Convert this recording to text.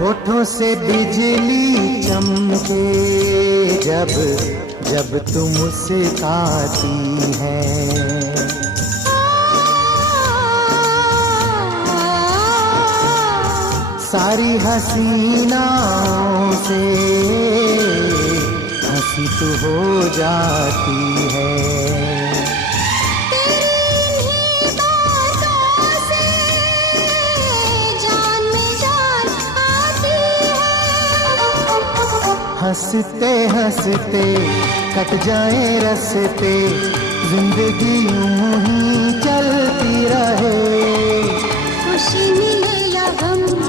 होठों से बिजली चमके जब जब तुम मुस्कुराती है। सारी हसीनाओं से हंसी तू हो जाती है। हंसते हंसते कट जाए रास्ते, जिंदगी यूं ही चलती रहे। खुशी मिले या गम